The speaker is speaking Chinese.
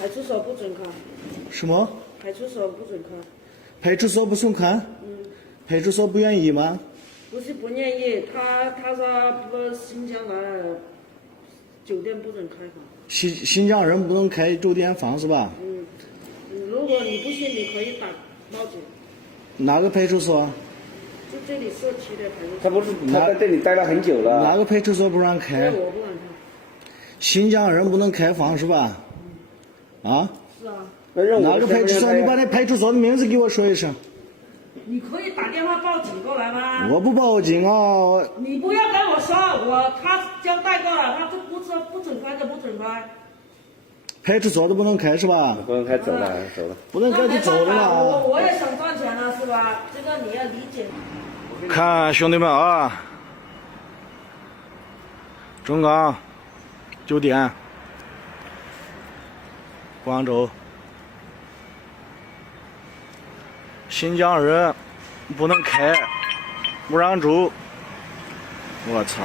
派出所不准看。什么？派出所不准看。派出所不准看？派出所不愿意吗？不是不愿意，他说不新疆来酒店不准开放。新疆人不能开酒店放是吧？如果你不信，你可以报警。哪个派出所？就这里社区的派出所。他不是他在这里待了很久了。哪个派出所不让开？我不让开。新疆人不能开放是吧？啊？是啊。哪个派出所？你把那派出所的名字给我说一声。你可以打电话报警过来吗？我不报警哦。你不要跟我说，他交代过了，他就不说不准开就不准开。派出所都不能开是吧？不能开，走了，走了。不能开就走了嘛。我也想赚钱了是吧？这个你要理解。看兄弟们啊，中港酒店，广州，新疆人不能开，不让住，我操！